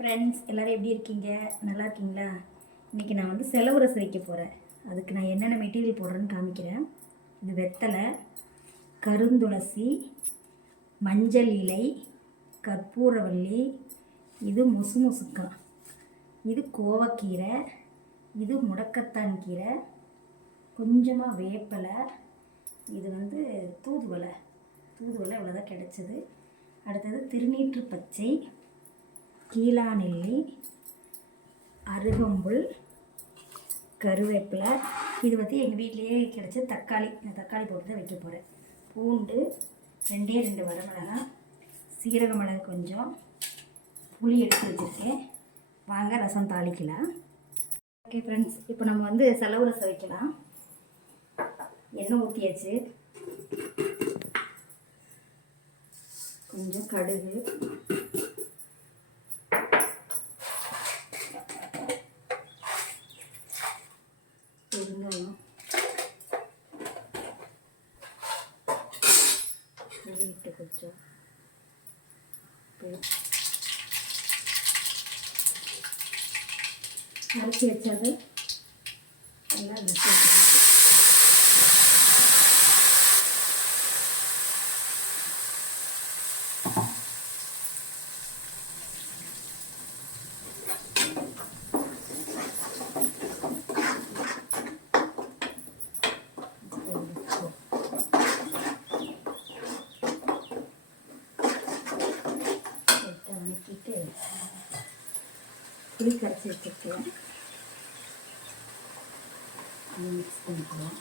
Friends எல்லோரும் எப்படி இருக்கீங்க? நல்லா இருக்கீங்களா? இன்றைக்கி நான் வந்து செலவு ரசம் வைக்க போகிறேன். அதுக்கு நான் என்னென்ன மெட்டீரியல் போடுறேன்னு காமிக்கிறேன். இது வெத்தலை, கருந்துளசி, மஞ்சள் இலை, கற்பூரவள்ளி, இது முசுமுசுக்காய், இது கோவக்கீரை, இது முடக்கத்தான் கீரை, கொஞ்சமாக வேப்பலை, இது வந்து தூதுவளை இவ்வளோதான் கிடச்சிது. அடுத்தது திருநீற்று பச்சை, கீழாநெல்லி, அருகம்புல், கருவேப்பிலை. இது வந்து எங்கள் வீட்லேயே கிடச்ச தக்காளி. நான் தக்காளி போட்டு தான் வைக்க போகிறேன். பூண்டு 2 வரமிளகாய், சீரக மிளகு கொஞ்சம், புளி எடுத்து வச்சுருக்கேன். வாங்க ரசம் தாளிக்கலாம். ஓகே ஃப்ரெண்ட்ஸ், இப்போ நம்ம வந்து செலவு ரசம் வைக்கலாம். எண்ணெய் ஊற்றியாச்சு. கொஞ்சம் கடுகு, பெருங்காயம், புளியிட்டு கொஞ்சம் அரைச்சி வச்சது எல்லாம் வணக்கிட்டு புளி கரைச்சி வச்சுருக்கேன். மிக்ஸ் பண்ணிக்கலாம்.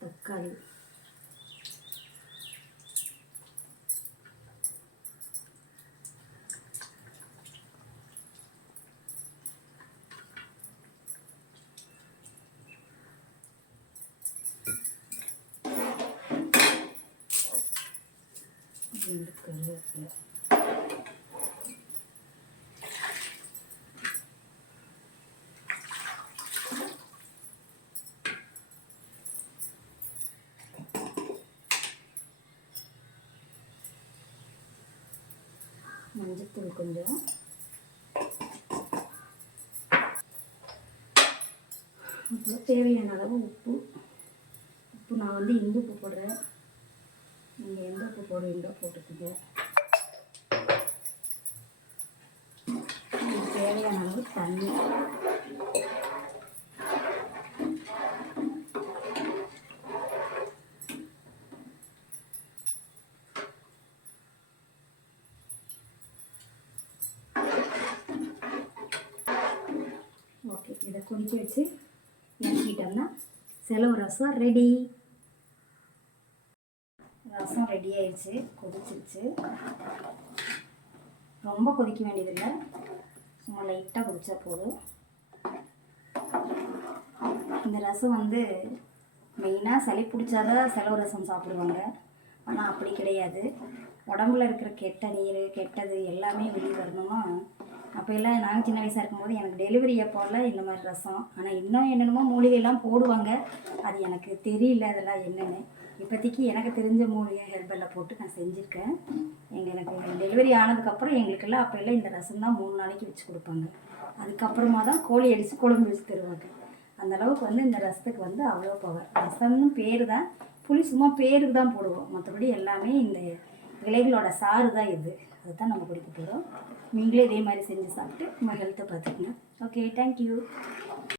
தக்காளி, கருவேப்பிலை, மஞ்சத்தூள் கொஞ்சம், அப்புறம் தேவையான அளவு உப்பு. நான் வந்து இந்து உப்பு போடுறேன். நீங்கள் எந்த உப்பு போடுவீங்களோ போட்டுக்கோங்க. தேவையான அளவு தண்ணி. ஓகே, இதை கொதிக்க வச்சு இறக்கிட்டோம்னா செலவு ரசம் ரெடி. ரசம் ரெடி ஆயிடுச்சு, கொதிச்சிருச்சு. ரொம்ப கொதிக்க வேண்டியதில்லை, சும்மா லைட்டாக கொதிச்சா போதும். இந்த ரசம் வந்து மெயினாக சளி பிடிச்சாதான் செலவு ரசம் சாப்பிடுவாங்க. ஆனால் அப்படி கிடையாது. உடம்புல இருக்கிற கெட்ட நீர், கெட்டது எல்லாமே வெளியே வரணுமா. அப்போ எல்லாம் நாங்கள் சின்ன வயசாக இருக்கும்போது எனக்கு டெலிவரி அப்போல்லாம் இந்த மாதிரி ரசம். ஆனால் இன்னும் என்னென்னமோ மூலிகைலாம் போடுவாங்க, அது எனக்கு தெரியல அதெல்லாம் என்னென்னு. இப்போதைக்கு எனக்கு தெரிஞ்ச மூலிகை ஹெர்பலில் போட்டு நான் செஞ்சுருக்கேன். எனக்கு டெலிவரி ஆனதுக்கப்புறம் எங்களுக்கெல்லாம் அப்போ எல்லாம் இந்த ரசம் தான் 3 நாளைக்கு வச்சு கொடுப்பாங்க. அதுக்கப்புறமா தான் கோழி அடித்து குழம்பு வச்சு தருவாங்க. அந்தளவுக்கு வந்து இந்த ரசத்துக்கு வந்து அவ்வளோ பவர். ரசம்னு பேர் தான், புளி சும்மா பேருக்கு தான் போடுவோம். மற்றபடி எல்லாமே இந்த இலைகளோட சாறு தான் இது. அதுதான் நம்ம குடிக்க போகிறோம். நீங்களே இதே மாதிரி செஞ்சு சாப்பிட்டு உங்கள் ஹெல்த்தை பார்த்துக்கங்க. Okay, thank you.